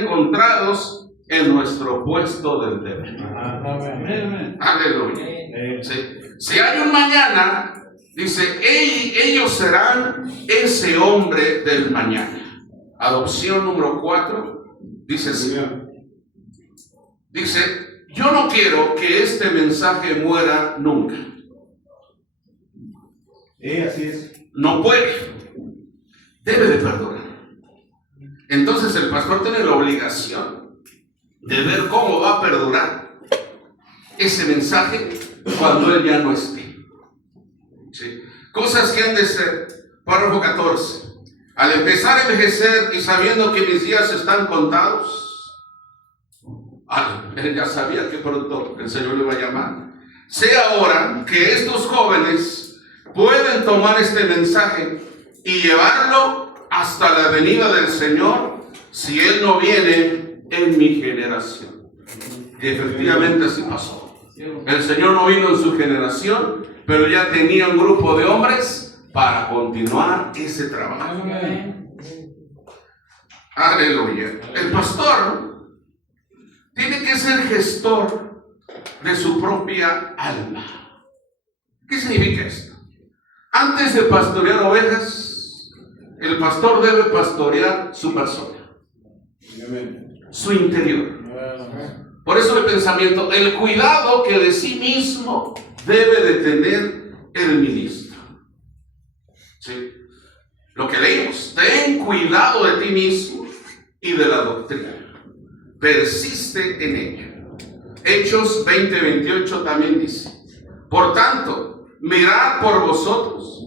encontrados en nuestro puesto del deber. Aleluya. Sí. Si hay un mañana, dice, ellos serán ese hombre del mañana. Adopción número 4, dice así. Dice, yo no quiero que este mensaje muera nunca. Así es. No puede. Debe de perdurar. Entonces el pastor tiene la obligación de ver cómo va a perdurar ese mensaje cuando él ya no esté. ¿Sí? Cosas que han de ser. Párrafo 14. Al empezar a envejecer y sabiendo que mis días están contados, él ya sabía que pronto el Señor le iba a llamar. Sé ahora que estos jóvenes pueden tomar este mensaje y llevarlo hasta la venida del Señor si Él no viene en mi generación. Y efectivamente así pasó. El Señor no vino en su generación, pero ya tenía un grupo de hombres para continuar ese trabajo. Aleluya. El pastor tiene que ser gestor de su propia alma. ¿Qué significa esto? Antes de pastorear ovejas, el pastor debe pastorear su persona, su interior. Por eso el pensamiento, el cuidado que de sí mismo debe de tener el ministro. ¿Sí? Lo que leímos, ten cuidado de ti mismo y de la doctrina. Persiste en ella. Hechos 20:28 también dice, por tanto, mirad por vosotros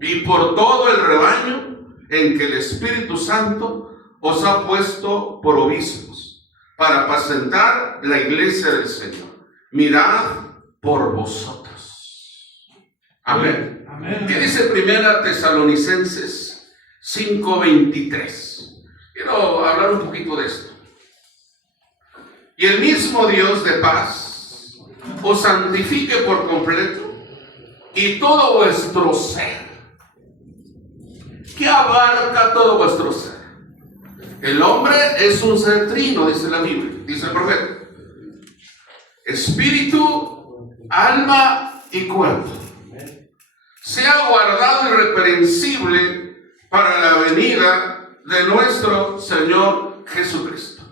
y por todo el rebaño en que el Espíritu Santo os ha puesto por obispos para apacentar la iglesia del Señor. Mirad por vosotros. Amén. Amén. ¿Qué dice 1 Tesalonicenses 5:23? Quiero hablar un poquito de esto. Y el mismo Dios de paz os santifique por completo y todo vuestro ser. ¿Qué abarca todo vuestro ser? El hombre es un ser trino, dice la Biblia, dice el profeta. Espíritu, alma y cuerpo. Sea guardado irreprensible para la venida de nuestro Señor Jesucristo.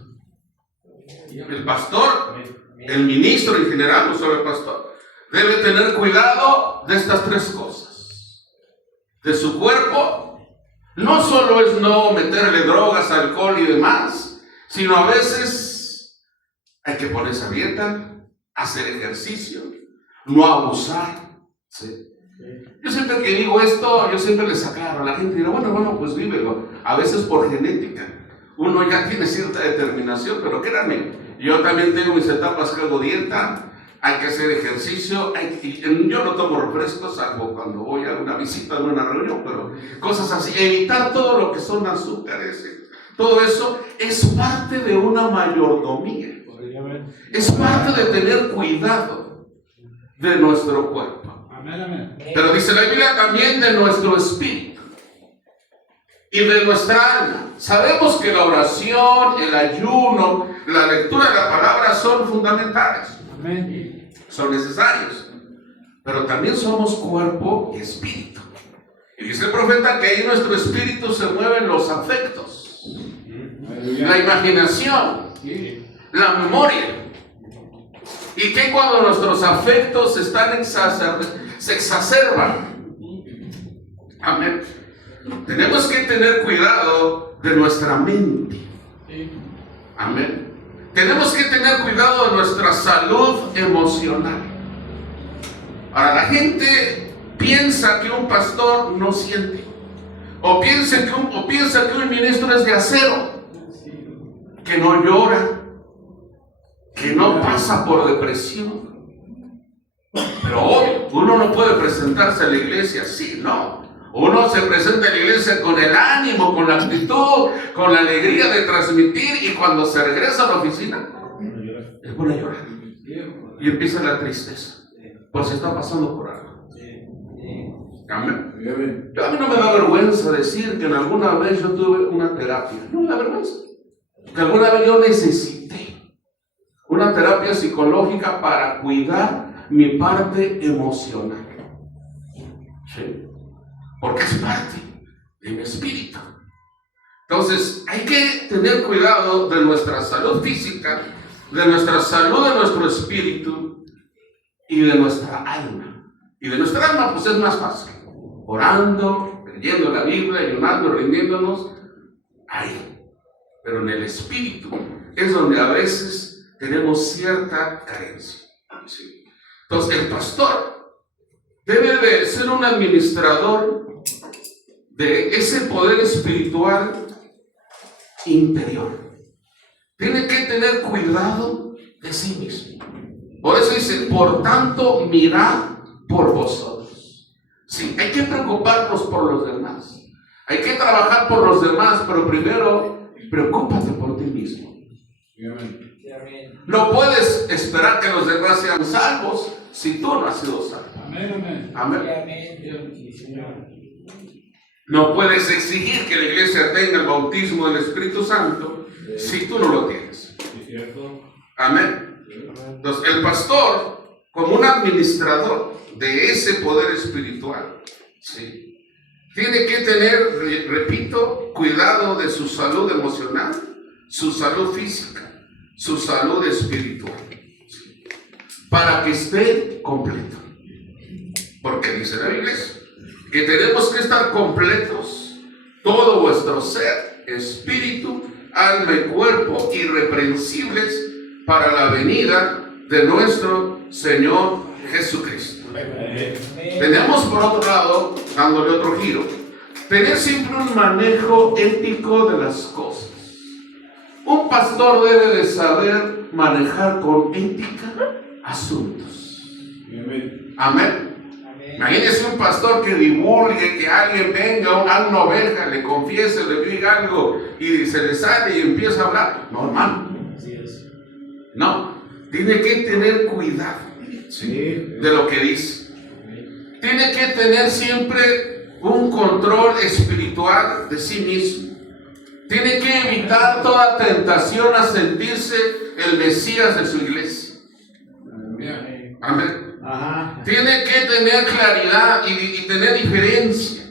El pastor, el ministro en general, no solo el pastor, debe tener cuidado de estas tres cosas. De su cuerpo, no solo es no meterle drogas, alcohol y demás, sino a veces hay que ponerse a dieta, hacer ejercicio, no abusar. ¿Sí? Yo siempre que digo esto, yo siempre les aclaro a la gente, dirá, bueno, pues vívelo. A veces por genética, uno ya tiene cierta determinación, pero créanme, yo también tengo mis etapas que hago dieta, hay que hacer ejercicio, yo no tomo refrescos, salvo cuando voy a una visita, a una reunión, pero cosas así, evitar todo lo que son azúcares, todo eso es parte de una mayordomía, es parte de tener cuidado de nuestro cuerpo. Pero dice la Biblia también de nuestro espíritu y de nuestra alma. Sabemos que la oración, el ayuno, la lectura de la palabra son fundamentales. Amén. Son necesarios. Pero también somos cuerpo y espíritu. Y dice el profeta que ahí nuestro espíritu se mueven los afectos, la imaginación, la memoria. Y que cuando nuestros afectos están se exacerban. Amén. Tenemos que tener cuidado de nuestra mente. Amén. Tenemos que tener cuidado de nuestra salud emocional. Ahora, la gente piensa que un pastor no siente. O piensa que un ministro es de acero. Que no llora. Que no pasa por depresión. Pero hoy uno no puede presentarse a la iglesia así, no. Uno se presenta a la iglesia con el ánimo, con la actitud, con la alegría de transmitir, y cuando se regresa a la oficina, se pone a llorar. Y empieza la tristeza, pues se está pasando por algo. Amén. A mí no me da vergüenza decir que en alguna vez yo tuve una terapia. No me da vergüenza. que alguna vez yo necesité una terapia psicológica para cuidar mi parte emocional. ¿Sí? Porque es parte de mi espíritu. Entonces, hay que tener cuidado de nuestra salud física, de nuestra salud, de nuestro espíritu y de nuestra alma. Y de nuestra alma, pues es más fácil. Orando, leyendo la Biblia, ayunando, rindiéndonos, ahí. Pero en el espíritu es donde a veces tenemos cierta carencia. ¿Sí? Entonces, el pastor debe de ser un administrador de ese poder espiritual interior. Tiene que tener cuidado de sí mismo. Por eso dice, por tanto, mirad por vosotros. Sí, hay que preocuparnos por los demás. Hay que trabajar por los demás, pero primero, preocúpate por ti mismo. No puedes esperar que los demás sean salvos si tú no has sido salvo. Amén. No puedes exigir que la iglesia tenga el bautismo del Espíritu Santo si tú no lo tienes. Amén. Entonces, el pastor, como un administrador de ese poder espiritual, ¿sí?, tiene que tener, repito, cuidado de su salud emocional, su salud física, su salud espiritual, ¿sí?, para que esté completo. Porque dice la iglesia que tenemos que estar completos, todo vuestro ser, espíritu, alma y cuerpo, irreprensibles para la venida de nuestro Señor Jesucristo. Tenemos, por otro lado, dándole otro giro, tener siempre un manejo ético de las cosas. Un pastor debe de saber manejar con ética asuntos. Amén. Imagínese un pastor que divulgue, que alguien venga a una oveja, le confiese, le diga algo y se le sale y empieza a hablar. No, hermano. No, tiene que tener cuidado, ¿sí?, de lo que dice. Tiene que tener siempre un control espiritual de sí mismo. Tiene que evitar toda tentación a sentirse el Mesías de su iglesia. Amén. Ajá. Tiene que tener claridad y tener diferencia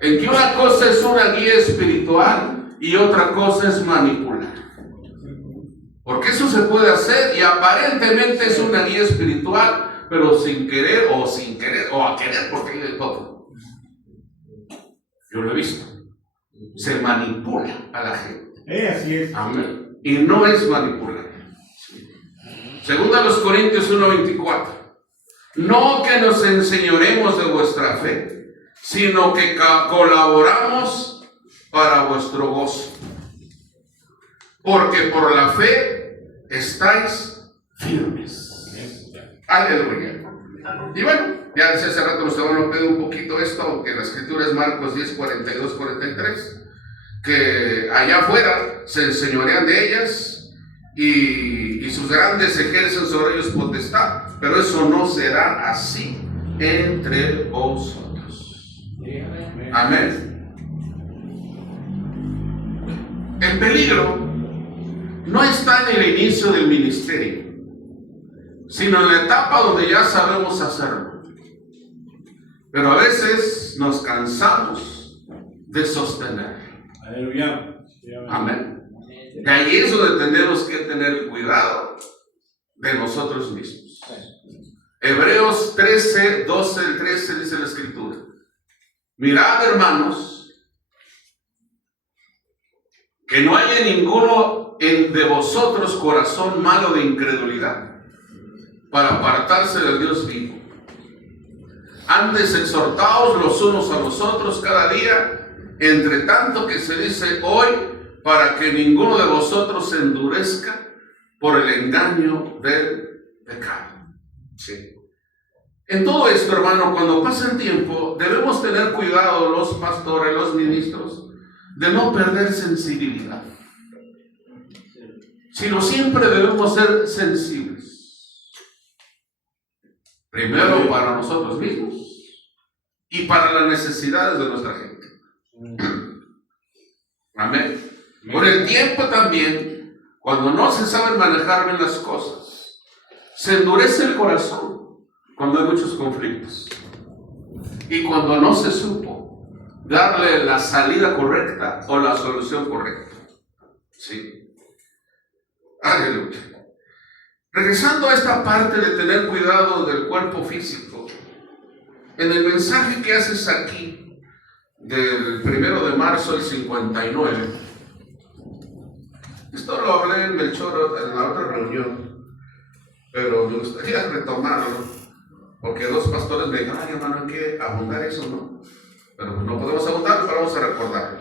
en que una cosa es una guía espiritual y otra cosa es manipular. Porque eso se puede hacer y aparentemente es una guía espiritual, pero sin querer o a querer, porque hay de todo. Yo lo he visto. Se manipula a la gente. Así es. Amén. Y no es manipular. Segunda a los Corintios 1:24. No que nos enseñoremos de vuestra fe, sino que colaboramos para vuestro gozo. Porque por la fe estáis firmes. Aleluya. Y bueno, ya desde hace rato nos estaban pedido un poquito esto, aunque la escritura es Marcos 10, 42, 43, que allá afuera se enseñorean de ellas y sus grandes ejercen sobre ellos potestad, pero eso no será así entre vosotros. Amén. El peligro no está en el inicio del ministerio, sino en la etapa donde ya sabemos hacerlo. Pero a veces nos cansamos de sostener. Aleluya. Amén. De ahí es donde tenemos que tener cuidado de nosotros mismos. Hebreos 13, 12, 13 dice la escritura: mirad, hermanos, que no haya ninguno de vosotros corazón malo de incredulidad, para apartarse del Dios vivo. Antes exhortaos los unos a los otros cada día, entre tanto que se dice hoy, para que ninguno de vosotros se endurezca por el engaño del pecado. Sí. En todo esto, hermano, cuando pasa el tiempo, debemos tener cuidado los pastores, los ministros, de no perder sensibilidad, sino siempre debemos ser sensibles. Primero para nosotros mismos y para las necesidades de nuestra gente. Amén. Por el tiempo también cuando no se saben manejar bien las cosas, se endurece el corazón cuando hay muchos conflictos. Y cuando no se supo darle la salida correcta o la solución correcta. Sí. Aleluya. Regresando a esta parte de tener cuidado del cuerpo físico, en el mensaje que haces aquí, del 1 de marzo del 59, esto lo hablé en Melchor en la otra reunión, pero me gustaría retomarlo, porque dos pastores me dijeron, ay hermano, hay que abundar eso, ¿no? Pero no podemos abundar, pero vamos a recordarlo.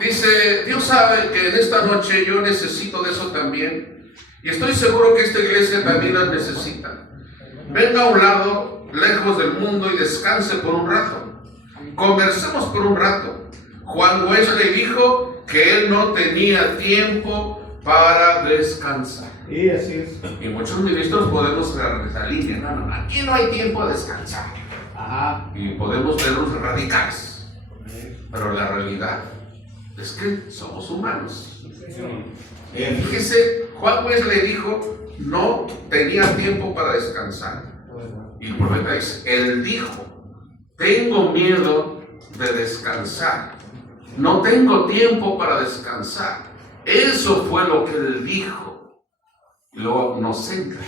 Dice, Dios sabe que en esta noche yo necesito de eso también, y estoy seguro que esta iglesia también las necesita. Venga a un lado, lejos del mundo, y descanse por un rato. Conversemos por un rato. Juan Wesley dijo que él no tenía tiempo para descansar. Y así es. Y muchos ministros podemos agarrar esa línea. No, aquí no hay tiempo de descansar. Ajá. Y podemos verlos radicales. Pero la realidad es que somos humanos. Fíjese, Juan Wesley dijo, no tenía tiempo para descansar. Y el profeta dice, él dijo, tengo miedo de descansar. No tengo tiempo para descansar. Eso fue lo que él dijo. Y luego nos entra.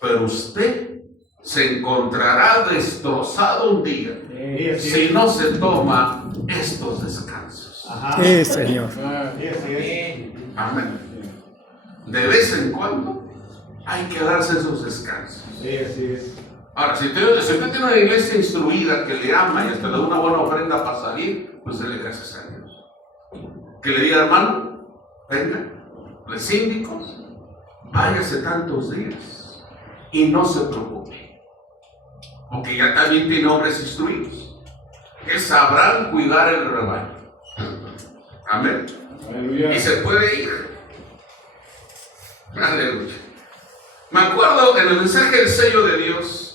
Pero usted se encontrará destrozado un día si no se toma estos descansos. Sí, Señor. Amén. De vez en cuando hay que darse esos descansos. Ahora, si usted tiene una iglesia instruida que le ama y hasta le da una buena ofrenda para salir, pues dele gracias a Dios. Que le diga, hermano, venga, los síndicos, váyase tantos días y no se preocupe, porque ya también tiene hombres instruidos que sabrán cuidar el rebaño. Amén. Aleluya. Y se puede ir. Aleluya. Me acuerdo en el mensaje del sello de Dios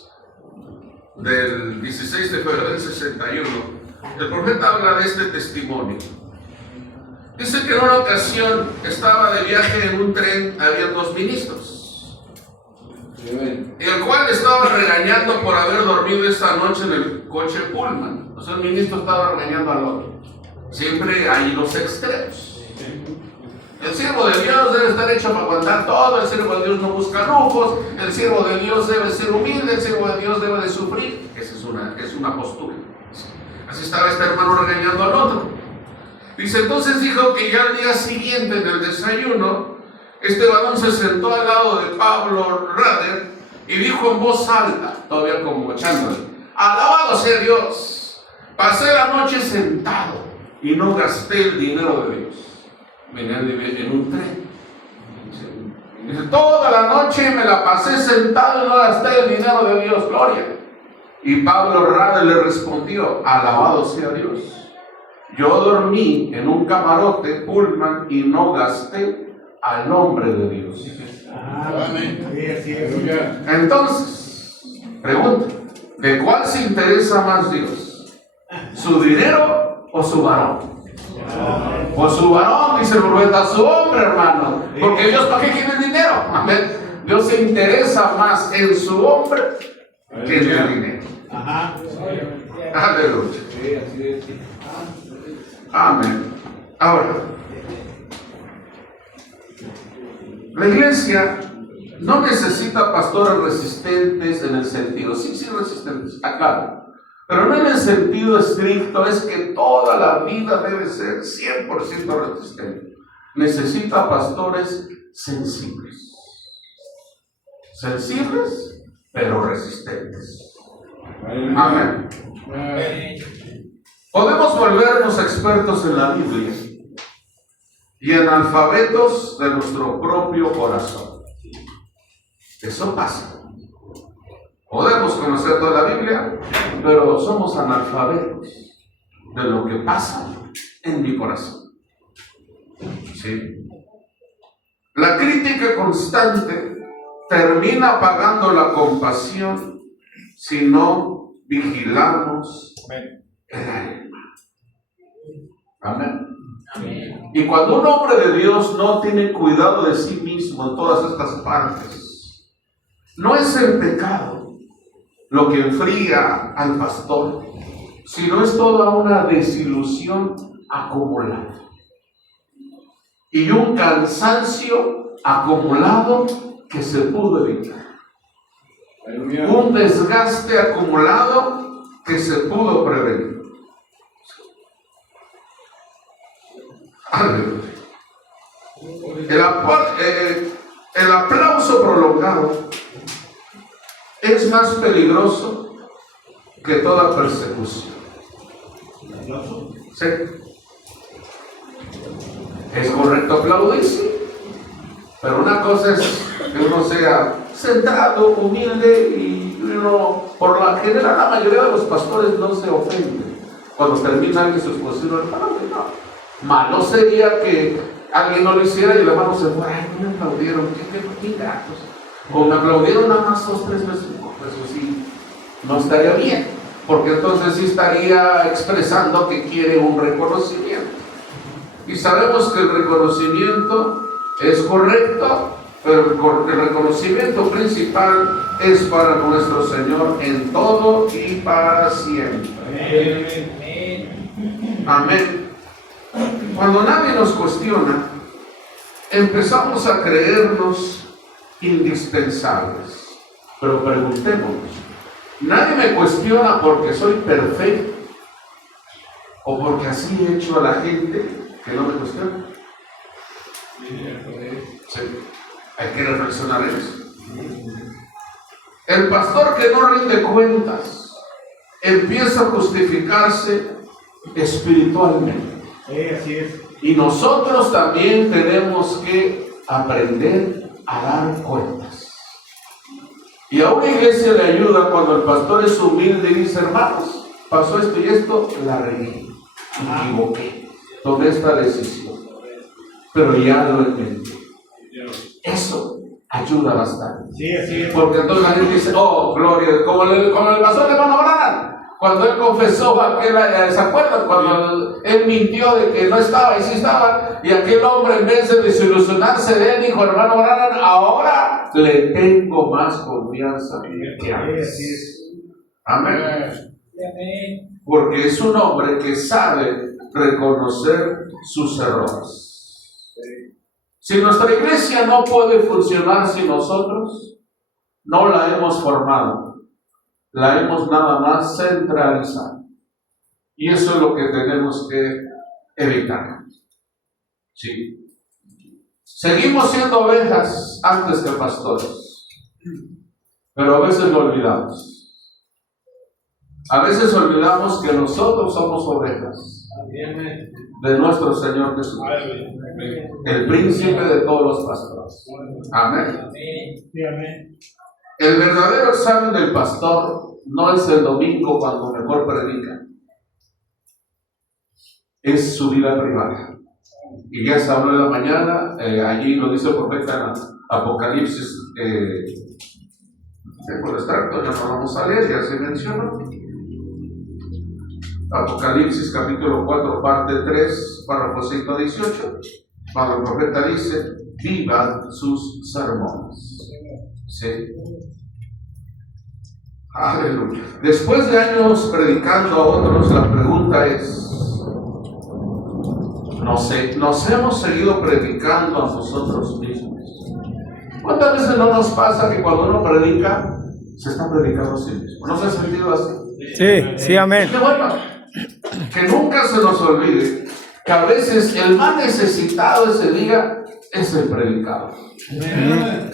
del 16 de febrero del 61, el profeta habla de este testimonio. Dice que en una ocasión estaba de viaje en un tren, había dos ministros, el cual estaba regañando por haber dormido esta noche en el coche Pullman. O sea, el ministro estaba regañando al otro. Siempre hay los extremos. El siervo de Dios debe estar hecho para aguantar todo, el siervo de Dios no busca lujos, el siervo de Dios debe ser humilde, el siervo de Dios debe de sufrir. Esa es una postura. Así estaba este hermano regañando al otro. Dice, entonces dijo que ya al día siguiente en el desayuno, este varón se sentó al lado de Pablo Rader y dijo en voz alta, todavía como echándole, alabado sea Dios, pasé la noche sentado y no gasté el dinero de Dios. Venía en un tren. Dice, toda la noche me la pasé sentado y no gasté el dinero de Dios, gloria. Y Pablo Rader le respondió, alabado sea Dios. Yo dormí en un camarote Pullman y no gasté al nombre de Dios. Amén. Entonces, pregunta, ¿de cuál se interesa más Dios? ¿Su dinero o su varón? Pues su varón, dice el profeta, su hombre, hermano. Porque Dios, ¿para qué quiere el dinero? Amén. Dios se interesa más en su hombre que en el dinero. Aleluya. Amén. Ahora, la iglesia no necesita pastores resistentes en el sentido, sí resistentes, acá, pero no en el sentido estricto, es que toda la vida debe ser 100% resistente. Necesita pastores sensibles. Sensibles, pero resistentes. Amén. Podemos volvernos expertos en la Biblia y analfabetos de nuestro propio corazón. Eso pasa. Podemos conocer toda la Biblia, pero somos analfabetos de lo que pasa en mi corazón. ¿Sí? La crítica constante termina apagando la compasión si no vigilamos el alma. Amén. Y cuando un hombre de Dios no tiene cuidado de sí mismo en todas estas partes, no es el pecado lo que enfría al pastor, sino es toda una desilusión acumulada y un cansancio acumulado que se pudo evitar. Un desgaste acumulado que se pudo prevenir. Aleluya. El aplauso prolongado es más peligroso que toda persecución. ¿Sí? Es correcto aplaudir, sí. Pero una cosa es que uno sea centrado, humilde y uno, por la general, la mayoría de los pastores no se ofenden cuando termina alguien su exposición. No. Malo sería que alguien no lo hiciera y el hermano se fue, ay, no me aplaudieron, qué gatos. O me aplaudieron nada más 2 o 3 veces. Eso sí, no estaría bien, porque entonces sí estaría expresando que quiere un reconocimiento. Y sabemos que el reconocimiento es correcto, pero el reconocimiento principal es para nuestro Señor en todo y para siempre. Amén. Cuando nadie nos cuestiona, empezamos a creernos indispensables. Pero preguntémonos, ¿nadie me cuestiona porque soy perfecto? ¿O porque así he hecho a la gente que no me cuestiona? Sí, hay que reflexionar en eso. El pastor que no rinde cuentas empieza a justificarse espiritualmente. Así es. Y nosotros también tenemos que aprender a dar cuentas. Y a una iglesia le ayuda cuando el pastor es humilde y dice, hermanos, pasó esto y esto, la regué, me equivoqué, tomé esta decisión, pero ya lo entendí. Eso ayuda bastante. Sí, así es. Porque entonces la gente dice, oh, gloria, como el pastor de hermano Branham, cuando él confesó ¿se acuerdan? Cuando él mintió de que no estaba y sí estaba, y aquel hombre en vez de desilusionarse de él dijo, hermano Branham, ahora le tengo más confianza que antes. Amén. Porque es un hombre que sabe reconocer sus errores. Si nuestra iglesia no puede funcionar sin nosotros, no la hemos formado. La hemos nada más centralizado. Y eso es lo que tenemos que evitar. Sí. Seguimos siendo ovejas antes que pastores. Pero a veces lo olvidamos. A veces olvidamos que nosotros somos ovejas de nuestro Señor Jesús, el príncipe de todos los pastores. Amén. Sí, amén. El verdadero examen del pastor no es el domingo cuando mejor predica, es su vida privada. Y ya se habló en la mañana, allí lo dice el profeta en Apocalipsis, tengo el extracto, ya no vamos a leer, ya se mencionó. Apocalipsis capítulo 4, parte 3, párrafo 118, cuando el profeta dice, vivan sus sermones. Sí. Aleluya. Después de años predicando a otros, la pregunta es, ¿nos hemos seguido predicando a nosotros mismos? ¿Cuántas veces no nos pasa que cuando uno predica, se está predicando a sí mismo? ¿No se ha sentido así? Sí, amén. Qué bueno, que nunca se nos olvide que a veces el más necesitado ese día es el predicador.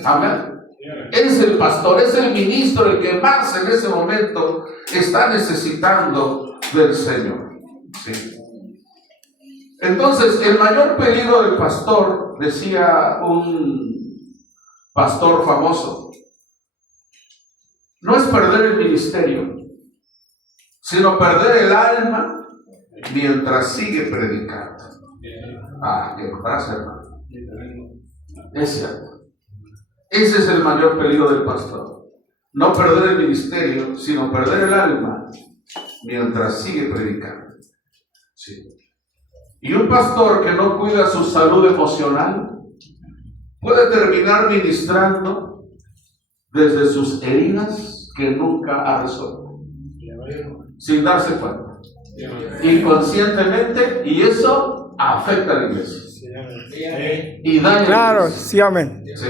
Amén. Es el pastor, es el ministro el que más en ese momento está necesitando del Señor. ¿Sí? Entonces, el mayor peligro del pastor, decía un pastor famoso, no es perder el ministerio, sino perder el alma mientras sigue predicando. Qué frase, hermano. Es cierto. Ese es el mayor peligro del pastor. No perder el ministerio, sino perder el alma mientras sigue predicando. Sí. Y un pastor que no cuida su salud emocional puede terminar ministrando desde sus heridas que nunca ha resuelto, sin darse cuenta, inconscientemente, y eso afecta a la iglesia y daña. Claro, sí, amén. Sí,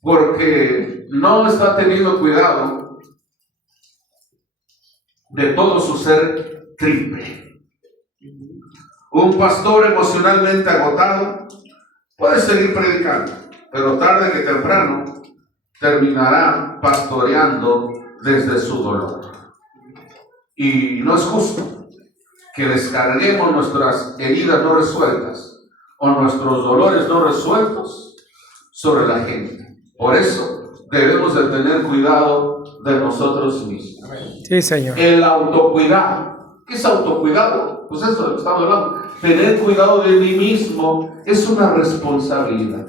porque no está teniendo cuidado de todo su ser triple. Un pastor emocionalmente agotado puede seguir predicando, pero tarde que temprano terminará pastoreando desde su dolor. Y no es justo que descarguemos nuestras heridas no resueltas o nuestros dolores no resueltos sobre la gente. Por eso debemos de tener cuidado de nosotros mismos. Sí, Señor. El autocuidado. ¿Qué es autocuidado? Pues eso es lo que estamos hablando. Tener cuidado de mí mismo es una responsabilidad.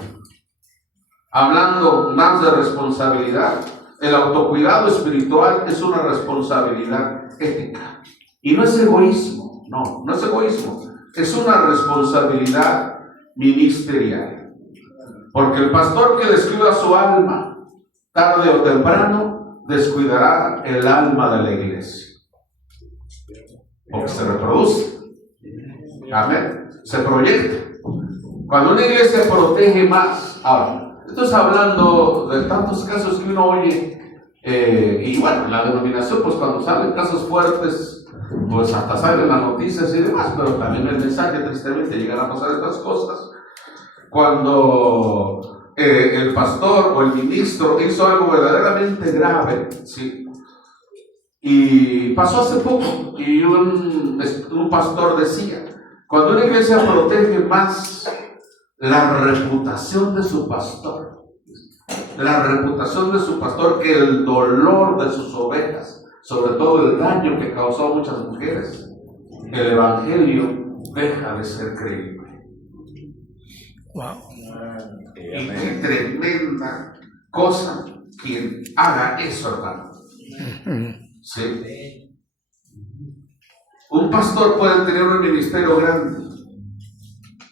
Hablando más de responsabilidad, el autocuidado espiritual es una responsabilidad ética. Y no es egoísmo, no es egoísmo. Es una responsabilidad ministerial. Porque el pastor que descuida su alma, tarde o temprano, descuidará el alma de la iglesia. Porque se reproduce. Amén. Se proyecta. Cuando una iglesia protege más, ahora, esto es hablando de tantos casos que uno oye, y bueno, la denominación, pues cuando salen casos fuertes, pues hasta salen las noticias y demás, pero también el mensaje, tristemente, llegan a pasar estas cosas. Cuando el pastor o el ministro hizo algo verdaderamente grave, ¿sí? Y pasó hace poco, y un pastor decía, cuando una iglesia protege más la reputación de su pastor, que el dolor de sus ovejas, sobre todo el daño que causó a muchas mujeres, el evangelio deja de ser creíble. Wow. Y qué tremenda cosa quien haga eso, hermano. Sí. Un pastor puede tener un ministerio grande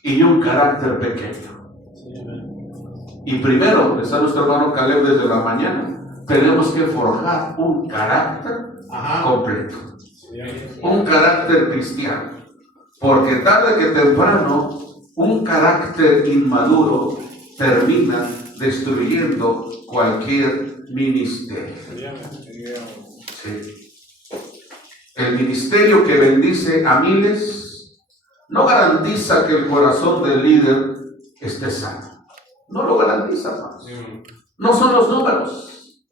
y un carácter pequeño. Y primero, está nuestro hermano Caleb desde la mañana, tenemos que forjar un carácter completo, un carácter cristiano, porque tarde que temprano un carácter inmaduro termina destruyendo cualquier ministerio. Sí. El ministerio que bendice a miles no garantiza que el corazón del líder esté sano. No lo garantiza, hermanos. No son los números.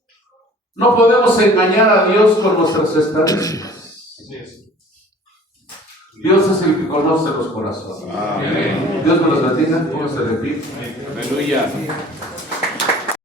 No podemos engañar a Dios con nuestras estadísticas. Dios es el que conoce los corazones. Amén. Dios me los bendiga. Pónganse de pie. Aleluya.